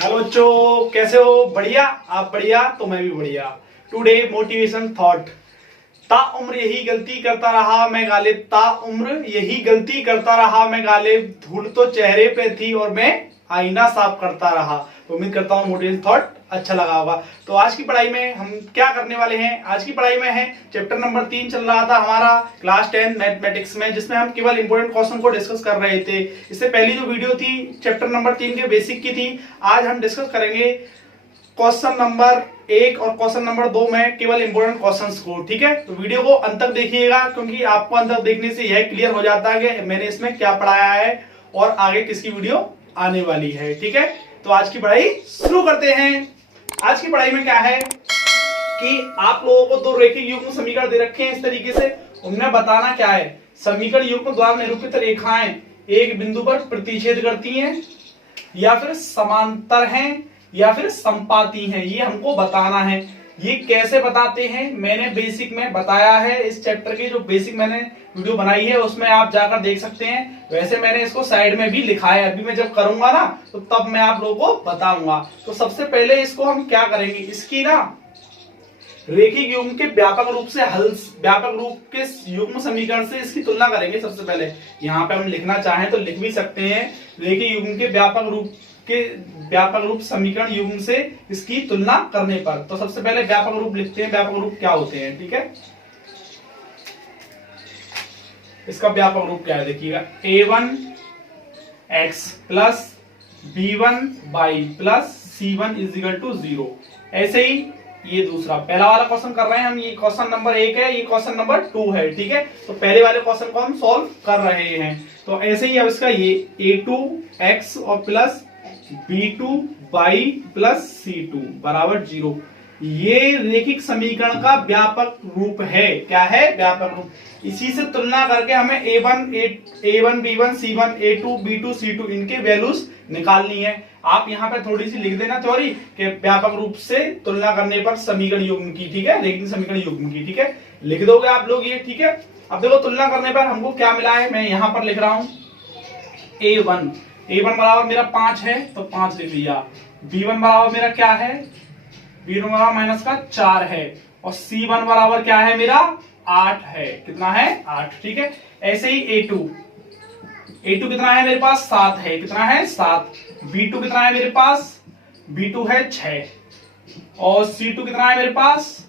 Hello बच्चों, कैसे हो? बढ़िया? आप बढ़िया तो मैं भी बढ़िया। Today motivation thought. ताउम्र यही गलती करता रहा मैं गालिब, ताउम्र यही गलती करता रहा मैं गालिब, धूल तो चेहरे पे थी और मैं आईना साफ करता रहा। तो उम्मीद करता हूँ मोटिवेशन थॉट अच्छा लगा होगा। तो आज की पढ़ाई में हम क्या करने वाले हैं? आज की पढ़ाई में है चैप्टर नंबर 3 चल रहा था हमारा क्लास 10 मैथमेटिक्स में, जिसमें हम केवल इंपॉर्टेंट क्वेश्चन को डिस्कस कर रहे थे। इससे पहली जो वीडियो थी चैप्टर नंबर 3 के बेसिक की थी। आज हम डिस्कस करेंगे क्वेश्चन नंबर 1 और क्वेश्चन नंबर 2 में केवल इंपॉर्टेंट क्वेश्चंस को। ठीक है, तो वीडियो को अंत तक देखिएगा, क्योंकि आपको अंत तक देखने से यह क्लियर हो जाता है कि मैंने इसमें क्या पढ़ाया है और आगे किसकी वीडियो आने वाली है। ठीक है, तो आज की पढ़ाई शुरू करते हैं। आज की पढ़ाई में क्या है कि आप लोगों को दो रेखीय युग्म समीकरण दे रखे हैं इस तरीके से। उन्हें बताना क्या है, समीकरण युग्म द्वारा निरूपित रेखाएं एक बिंदु पर प्रतिच्छेद करती हैं या फिर समांतर हैं या फिर संपाती हैं, ये हमको बताना है। ये कैसे बताते हैं मैंने बेसिक में बताया है। इस चैप्टर की जो बेसिक मैंने वीडियो बनाई है उसमें आप जाकर देख सकते हैं। वैसे मैंने इसको साइड में भी लिखा है, अभी मैं जब करूंगा ना तो तब मैं आप लोगों को बताऊंगा। तो सबसे पहले इसको हम क्या करेंगे, इसकी ना रेखिक युग्म के व्यापक रूप के युग्म समीकरण से इसकी तुलना करेंगे। सबसे पहले यहाँ पे हम लिखना चाहें तो लिख भी सकते हैं, रेखिक युग्म के व्यापक रूप समीकरण युग्म से इसकी तुलना करने पर। तो सबसे पहले व्यापक रूप लिखते हैं, व्यापक रूप क्या होते हैं। ठीक है, इसका व्यापक रूप क्या है देखिएगा, a1x plus b1y plus c1 is equal to 0। ऐसे ही ये दूसरा पहला वाला क्वेश्चन कर रहे हैं हम, ये क्वेश्चन नंबर 1 है, ये क्वेश्चन नंबर 2 है। ठीक है, तो पहले वाले क्वेश्चन को हम सॉल्व कर रहे हैं। तो ऐसे ही अब इसका ये a2x और प्लस b2y प्लस c2 बराबर 0, ये रेखिक समीकरण का व्यापक रूप है। क्या है? व्यापक रूप। इसी से तुलना करके हमें a1 b1 c1 a2 b2 c2 इनके वैल्यूज निकालनी है। आप यहाँ पे थोड़ी सी लिख देना थ्योरी के व्यापक रूप से तुलना करने पर समीकरण युग्म की। ठीक है, रेखिक समीकरण युग्म की। ठीक है, लिख दोगे आप लोग ये। ठीक है, अब देखो तुलना करने पर हमको क्या मिला है, मैं यहाँ पर लिख रहा हूं a1 बराबर मेरा 5 है तो 5 लिख लिया। b1 बराबर मेरा क्या है, b1 बराबर माइनस का 4 है और c1 बराबर क्या है मेरा 8 है। कितना है? 8। ठीक है, ऐसे ही a2 कितना है मेरे पास, 7 है। कितना है? 7। b2 कितना है मेरे पास, b2 है 6 और c2 कितना है मेरे पास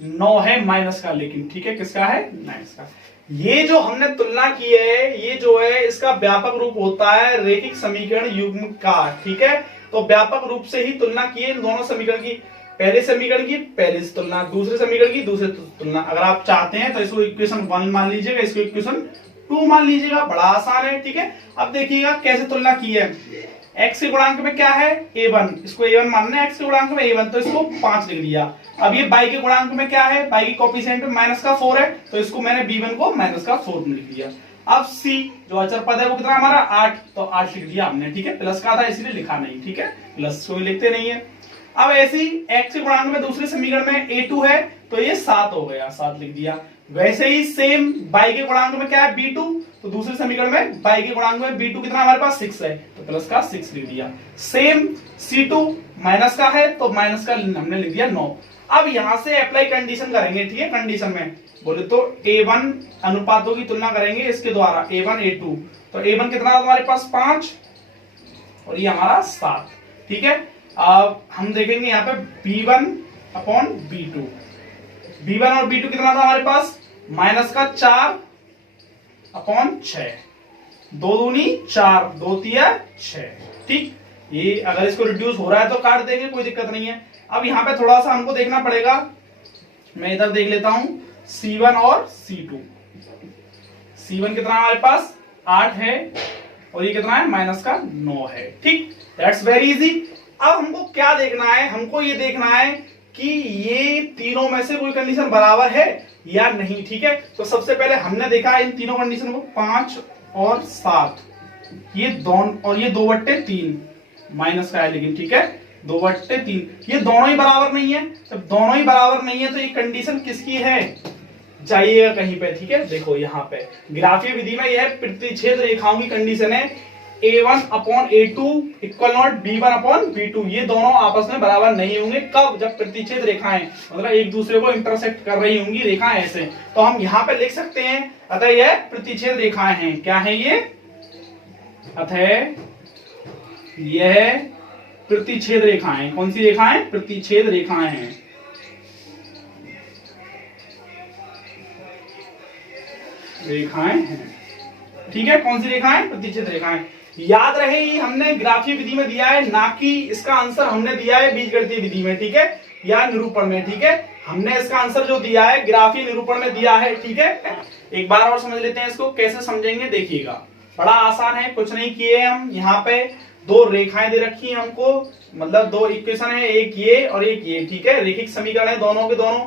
9 है माइनस का, लेकिन ठीक है किसका है, माइनस का। ये जो हमने तुलना की है ये जो है इसका व्यापक रूप होता है रेखिक समीकरण युग्म का। ठीक है, तो व्यापक रूप से ही तुलना की है इन दोनों समीकरण की। पहले समीकरण की पहले से तुलना, दूसरे समीकरण की दूसरे तुलना। अगर आप चाहते हैं तो इसको इक्वेशन 1 मान लीजिएगा, इसको इक्वेशन 2 मान लीजिएगा, बड़ा आसान है। ठीक है, अब देखिएगा कैसे तुलना की है। x के गुणांक में क्या है, a1, इसको a1 मानना है, x के गुणांक में a1 तो इसको 5 लिख दिया। अब ये y के गुणांक में क्या है, y की कोएफिशिएंट में माइनस का 4 है तो इसको मैंने b1 को माइनस का 4 लिख दिया। अब c जो अचर पद है वो कितना हमारा 8, तो 8 लिख दिया हमने। ठीक है, प्लस का था इसलिए लिखा नहीं। ठीक है, प्लस को लिखते नहीं है। अब ऐसे ही x के गुणांक में दूसरे समीकरण में a2 है तो ये 7 हो गया, 7 लिख दिया। वैसे ही सेम y के गुणांक में क्या है b2, तो दूसरे समीकरण में y के गुणांक में b2 कितना हमारे पास 6 है तो प्लस का 6 लिख दिया। सेम c2 माइनस का है तो माइनस का हमने लिख दिया 9। अब यहां से अप्लाई कंडीशन करेंगे। ठीक है, कंडीशन में बोले तो a1 अनुपातों की तुलना करेंगे इसके द्वारा, a1 a2, तो a1 कितना हमारे पास 5 और ये हमारा 7। ठीक है, अब हम देखेंगे यहाँ पे b1 अपॉन b2, b1 और b2 कितना था हमारे पास माइनस का 4 अपॉन 6, 2 दूनी 4, 2 तिया 6। ठीक, ये अगर इसको रिड्यूस हो रहा है तो काट देंगे, कोई दिक्कत नहीं है। अब यहाँ पे थोड़ा सा हमको देखना पड़ेगा, मैं इधर देख लेता हूं c1 और c2। c1 कितना हमारे पास 8 है और ये कितना है माइनस का 9 है। ठीक, दैट्स वेरी इजी। अब हमको क्या देखना है, हमको ये देखना है कि ये तीनों में से कोई कंडीशन बराबर है या नहीं। ठीक है, तो सबसे पहले हमने देखा इन तीनों कंडीशन को 5 और 7, ये दोनों और ये 2/3 माइनस का है, लेकिन ठीक है 2/3 ये दोनों ही बराबर नहीं है। जब दोनों ही बराबर नहीं है तो ये कंडीशन किसकी है, जाइएगा कहीं पे। ठीक है, देखो यहाँ पे ग्राफीय विधि में यह प्रतिच्छेद रेखाओं की कंडीशन है A1 upon A2 equal not B1 upon B2, ये दोनों आपस में बराबर नहीं होंगे। कब? जब प्रतिच्छेद रेखाएं मतलब एक दूसरे को इंटरसेक्ट कर रही होंगी रेखाएं ऐसे। तो हम यहाँ पे लिख सकते हैं अतः यह प्रतिच्छेद रेखाएं हैं। क्या है ये? अतः यह प्रतिच्छेद रेखाएं। कौन सी रेखाएं? प्रतिच्छेद रेखाएं हैं। रेखाएं हैं, ठीक है। कौन सी रेखाएं? प्रतिच्छेद रेखाएं। याद रहे ये हमने ग्राफीय विधि में दिया है, ना कि इसका आंसर हमने दिया है बीजगणितीय विधि में, ठीक है, या निरूपण में, ठीक है। हमने इसका आंसर जो दिया है ग्राफीय निरूपण में दिया है, ठीक है। एक बार और समझ लेते हैं इसको, कैसे समझेंगे देखिएगा। बड़ा आसान है, कुछ नहीं किए हम। यहाँ पे दो रेखाएं दे रखी है हमको, मतलब दो इक्वेशन है, एक ये और एक ये, ठीक है। रेखिक समीकरण है दोनों के दोनों।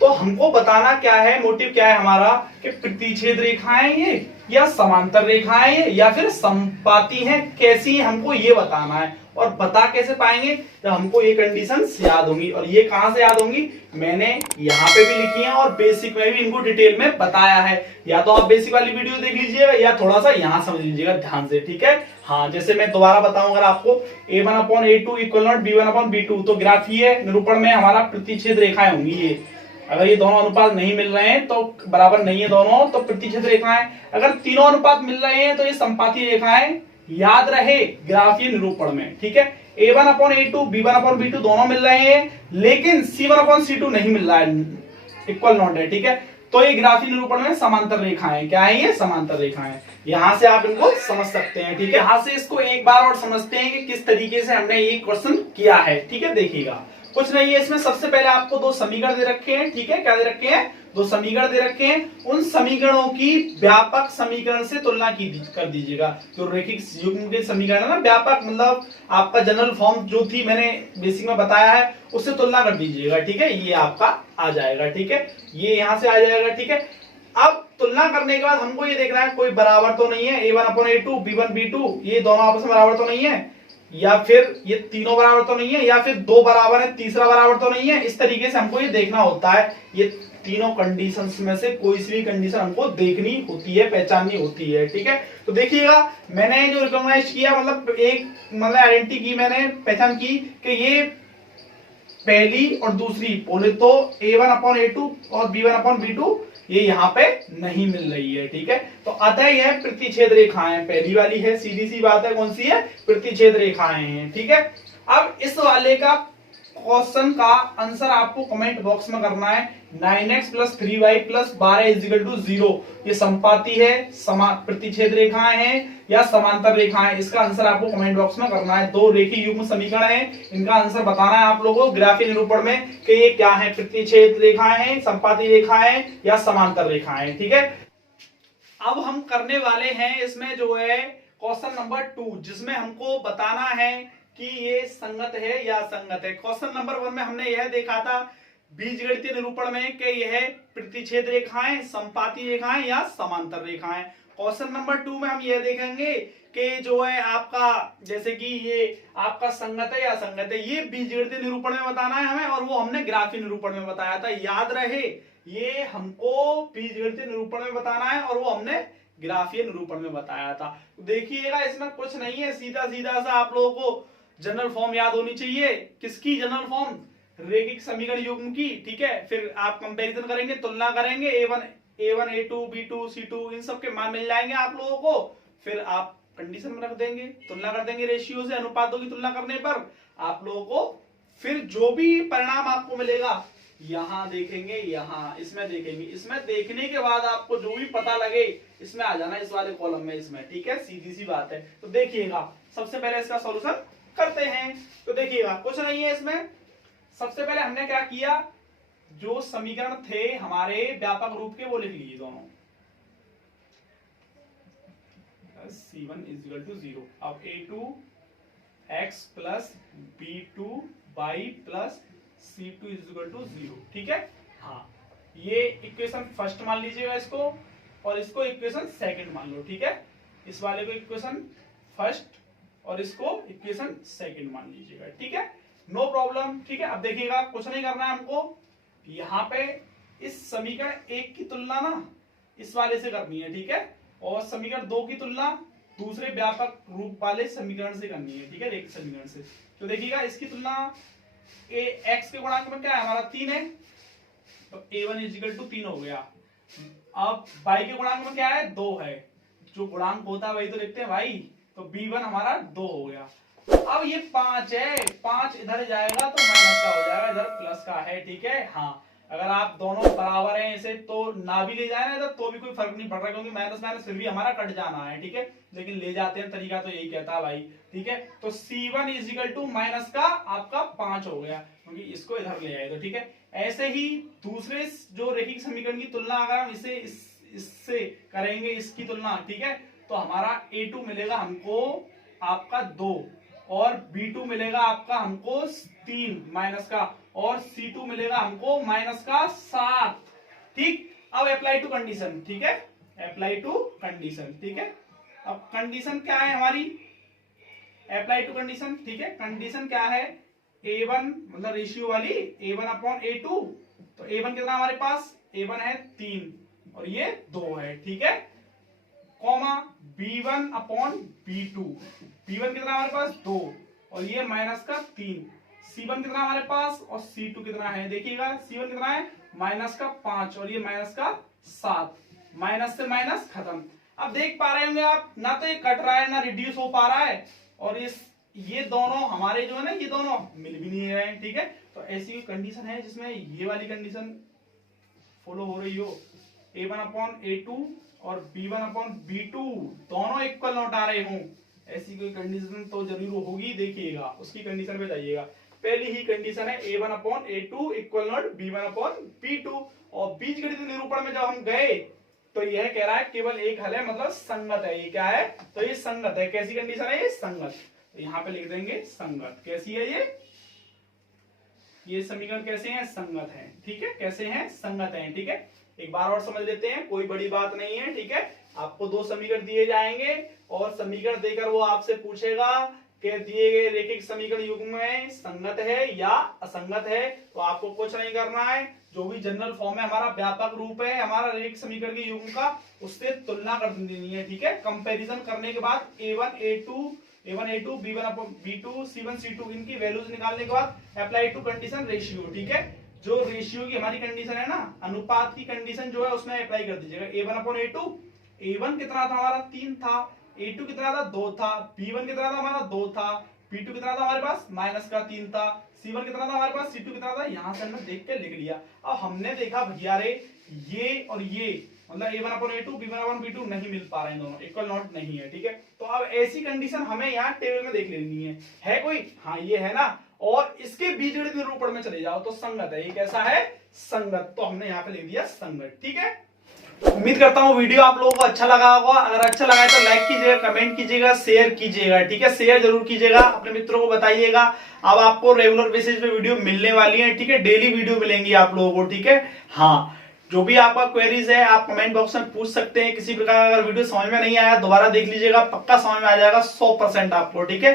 तो हमको बताना क्या है, मोटिव क्या है हमारा, कि प्रतिच्छेद रेखाएं ये या समांतर रेखाएं ये या फिर समपाती हैं, कैसी हमको ये बताना है। और बता कैसे पाएंगे? जब हमको ये कंडीशंस याद होंगी। और ये कहां से याद होंगी? मैंने यहाँ पे भी लिखी है और बेसिक में भी इनको डिटेल में बताया है। या तो आप बेसिक वाली वीडियो देख लीजिएगा या थोड़ा सा यहाँ समझ लीजिएगा ध्यान से, ठीक है। हाँ, जैसे मैं दोबारा बताऊं अगर आपको, A1 upon A2 equal not B1 upon B2, तो ग्राफीय निरूपण में हमारा प्रतिच्छेद रेखाएं होंगी ये। अगर ये दोनों अनुपात नहीं मिल रहे हैं तो बराबर नहीं है दोनों, तो प्रतिच्छेद रेखाएं। अगर तीनों अनुपात मिल रहे हैं तो ये समपाती रेखाएं। याद रहे ग्राफीय निरूपण में, ठीक है। A1 upon A2 B1 upon B2 दोनों मिल रहे हैं, लेकिन C1 अपॉन C2 नहीं मिल रहा है, इक्वल नॉट है, ठीक है। तो ये ग्राफीय निरूपण में समांतर रेखाएं। क्या है ये? समांतर रेखाएं। यहां से आप इनको समझ सकते हैं, ठीक है। यहां से इसको एक बार और समझते हैं कि किस तरीके से हमने ये क्वेश्चन किया है, ठीक है। देखिएगा, कुछ नहीं है इसमें। सबसे पहले आपको दो समीकरण दे रखे हैं, ठीक है। क्या दे रखे हैं? दो समीकरण दे रखे हैं। उन समीकरणों की व्यापक समीकरण से तुलना कर दीजिएगा। जो रेखिक युग्म के समीकरण है ना, व्यापक मतलब आपका जनरल फॉर्म जो थी मैंने बेसिक में बताया है, उससे तुलना कर दीजिएगा, ठीक है। ये आपका आ जाएगा, ठीक है। ये यहां से आ जाएगा, ठीक है। अब तुलना करने के बाद हमको ये देखना है कोई बराबर तो नहीं है। A1 upon A2 B1 B2 ये दोनों आपस में बराबर तो नहीं है, या फिर ये तीनों बराबर तो नहीं है, या फिर दो बराबर है तीसरा बराबर तो नहीं है। इस तरीके से हमको ये देखना होता है। ये तीनों कंडीशंस में से कोई सी भी कंडीशन हमको देखनी होती है, पहचाननी होती है, ठीक है। तो देखिएगा, मैंने जो रिकॉग्नाइज किया मतलब आइडेंटिटी की, मैंने पहचान की कि ये पहली और दूसरी बोले तो A1 अपॉन A2 और B1 अपॉन B2 ये यहाँ पे नहीं मिल रही है, ठीक है। तो अतः यह प्रतिच्छेद रेखाएं पहली वाली है, सीधी सी बात है। कौन सी है? प्रतिच्छेद रेखाएं हैं, ठीक है। अब इस वाले का क्वेश्चन का आंसर आपको कमेंट बॉक्स में करना है। 9x plus 3y plus 12 is equal to 0 ये समपाती है, प्रतिच्छेद रेखाएं हैं या समांतर रेखाएं? इसका आंसर आपको कमेंट बॉक्स में करना है। दो रेखीय युग्म समीकरण हैं, इनका आंसर बताना है आप लोगों को ग्राफीय निरूपण में कि ये क्या है, प्रतिच्छेद रेखाएं हैं, समपाती रेखाएं या समांतर रेखाएं, ठीक है। अब हम करने वाले हैं इसमें जो है क्वेश्चन नंबर 2, जिसमें हमको बताना है कि ये संगत है या असंगत है। क्वेश्चन नंबर 1 में हमने यह देखा था बीजगणितीय निरूपण में कि यह प्रतिच्छेद रेखाएं, समपाती रेखाएं या समांतर रेखाएं। क्वेश्चन नंबर 2 में हम यह देखेंगे कि जो है आपका, जैसे कि ये आपका संगत है या असंगत है। ये बीजगणितीय निरूपण में बताना है हमें, और वो हमने ग्राफीय निरूपण में बताया था। याद रहे, ये हमको बीजगणितीय निरूपण में बताना है और वो हमने ग्राफीय निरूपण में बताया था। तो देखिएगा, इसमें कुछ नहीं है, सीधा सीधा सा आप लोगों को जनरल फॉर्म याद होनी चाहिए। किसकी जनरल फॉर्म? रेखिक समीकरण युग्म की, ठीक है। फिर आप कंपैरिजन करेंगे, तुलना करेंगे, A1 A2 B2 C2 इन सब के मान मिल जाएंगे आप लोगों को। फिर आप कंडीशन में रख देंगे, तुलना कर देंगे रेशियो से, अनुपातों की तुलना करने पर आप लोगों को फिर जो भी परिणाम आपको मिलेगा यहां देखेंगे, यहां इसमें देखेंगे। इसमें देखने के बाद आपको जो भी पता लगे इसमें आ जाना, इस वाले कॉलम में, इसमें, ठीक है। सीधी सी बात है। तो देखिएगा, सबसे पहले इसका सॉल्यूशन करते हैं। तो देखिएगा, कुछ नहीं है इसमें। सबसे पहले हमने क्या किया, जो समीकरण थे हमारे व्यापक रूप के वो लिख लीजिए दोनों। C1 equal to 0। अब A2x plus B2y plus C2 equal to 0, ठीक है। हाँ, ये इक्वेशन फर्स्ट मान लीजिएगा इसको, और इसको इक्वेशन सेकंड मान लो, ठीक है। इस वाले को इक्वेशन फर्स्ट और इसको इक्वेशन सेकंड मान लीजिएगा, ठीक है। नो प्रॉब्लम, ठीक है। अब देखिएगा, कुछ नहीं करना है हमको। यहाँ पे इस समीकरण 1 की तुलना ना इस वाले से करनी है, ठीक है। और समीकरण 2 की तुलना दूसरे व्यापक रूप वाले समीकरण से करनी है, ठीक है, रेखीय समीकरण से। तो देखिएगा इसकी तुलना x के गुणांक में क्या है हमारा 3 है, तो a1 इजिकल टू 3 हो गया। अब y के गुणांक में क्या है 2 है, जो गुणांक होता है वही तो लिखते हैं भाई, तो b1 हमारा 2 हो गया। अब ये 5 है, 5 इधर जाएगा तो माइनस का हो जाएगा, इधर प्लस का है, ठीक है। हाँ, अगर आप दोनों बराबर हैं इसे तो ना भी ले जाए ना इधर तो भी कोई फर्क नहीं पड़ रहा, क्योंकि माइनस माइनस फिर भी हमारा कट जाना है, ठीक है, लेकिन ले जाते हैं तरीका तो यही कहता है भाई, ठीक है। तो C1 इजिकल टू माइनस का आपका 5 हो गया, क्योंकि इसको इधर ले आए तो, ठीक है। ऐसे ही दूसरे जो रेखिक समीकरण की तुलना अगर हम इसे इससे करेंगे, इसकी तुलना, ठीक है, तो हमारा A2 मिलेगा हमको आपका 2 और B2 मिलेगा आपका हमको 3 माइनस का, और C2 मिलेगा हमको माइनस का 7, ठीक। अब अप्लाई टू कंडीशन, ठीक है, अप्लाई टू कंडीशन, ठीक है। अब कंडीशन क्या है हमारी, अप्लाई टू कंडीशन, ठीक है। कंडीशन क्या है, A1 मतलब रेशियो वाली A1 अपॉन A2, तो A1 कितना हमारे पास, A1 है 3 और ये 2 है, ठीक है, comma B1 upon B2, B1 कितना हमारे पास 2 और ये माइनस का 3, C1 कितना हमारे पास और C2 कितना है, देखिएगा C1 कितना है माइनस का 5 और ये माइनस का 7, माइनस से माइनस खत्म। अब देख पा रहे होंगे आप, ना तो ये कट रहा है ना रिड्यूस हो पा रहा है, और ये दोनों हमारे जो है ना, ये दोनों मिल भी नहीं रहे हैं, ठीक है। तो ऐसी कंडीशन है जिसमें ये वाली कंडीशन फॉलो हो रही हो, A1 अपॉन A2 और B1 अपॉन B2 दोनों इक्वल नोट आ रहे हों, ऐसी कोई कंडीशन तो जरूर होगी, देखिएगा उसकी कंडीशन पे जाइएगा। पहली ही कंडीशन है A1 upon A2 equal note B1 upon B2, और बीजगणित निरूपण में जब हम गए तो यह कह रहा है केवल एक हल है, मतलब संगत है, ये क्या है, तो ये संगत है। कैसी कंडीशन है ये, संगत, तो यहाँ पे लिख देंगे संगत। कैसी है ये समीकरण कैसे हैं, संगत हैं, ठीक है, कैसे हैं, संगत हैं, ठीक है। एक बार और समझ लेते हैं, कोई बड़ी बात नहीं है, ठीक है। आपको 2 समीकरण दिए जाएंगे और समीकरण देकर वो आपसे पूछेगा कि दिए गए रेखिक समीकरण युग्म में संगत है या असंगत है, तो आपको कुछ नहीं करना है, जो भी जनरल फॉर्म है हमारा व्यापक रूप है हमारा रेखिक समीकरण के युग्म का, उससे तुलना कर देनी है, ठीक है। कंपैरिजन करने के बाद A1 A2 B1 B2 C1 C2 इनकी वैल्यूज निकालने के बाद अप्लाई टू कंडीशन रेशियो, ठीक है। जो रेशियो की हमारी कंडीशन है ना, अनुपात की कंडीशन जो है उसमें अप्लाई कर दीजिएगा। A1 अपॉन A2, A1 कितना था हमारा 3 था, A2 कितना था 2 था, B1 कितना था हमारा 2 था, B2 कितना था हमारे पास माइनस का 3 था, C1 कितना था हमारे पास, C2 कितना था, यहां से हमने देख के लिख लिया। अब हमने देखा भैया रे ये और ये मतलब A1 upon A2 B1 upon B2 नहीं मिल पा रहे हैं, दोनों इक्वल नॉट नहीं है, ठीक है। तो अब ऐसी कंडीशन हमें यहाँ टेबल में देख लेनी है कोई, हाँ ये है ना, और इसके बीजगणित निरूपण में चले जाओ तो संगत है, ये कैसा है, संगत, तो हमने यहाँ पे लिख दिया संगत, ठीक है। उम्मीद करता हूँ वीडियो आप लोगों को अच्छा लगा होगा, अगर अच्छा लगा है तो लाइक कीजिएगा, कमेंट कीजिएगा, शेयर कीजिएगा, ठीक है, शेयर जरूर कीजिएगा, अपने मित्रों को बताइएगा। अब आपको रेगुलर बेसिस पे वीडियो मिलने वाली है, ठीक है, डेली वीडियो मिलेंगी आप लोगों को, ठीक है। हाँ, जो भी आपका क्वेरीज है आप कमेंट बॉक्स में पूछ सकते हैं, किसी प्रकार अगर वीडियो समझ में नहीं आया दोबारा देख लीजिएगा, पक्का समझ में आ जाएगा 100% आपको, ठीक है।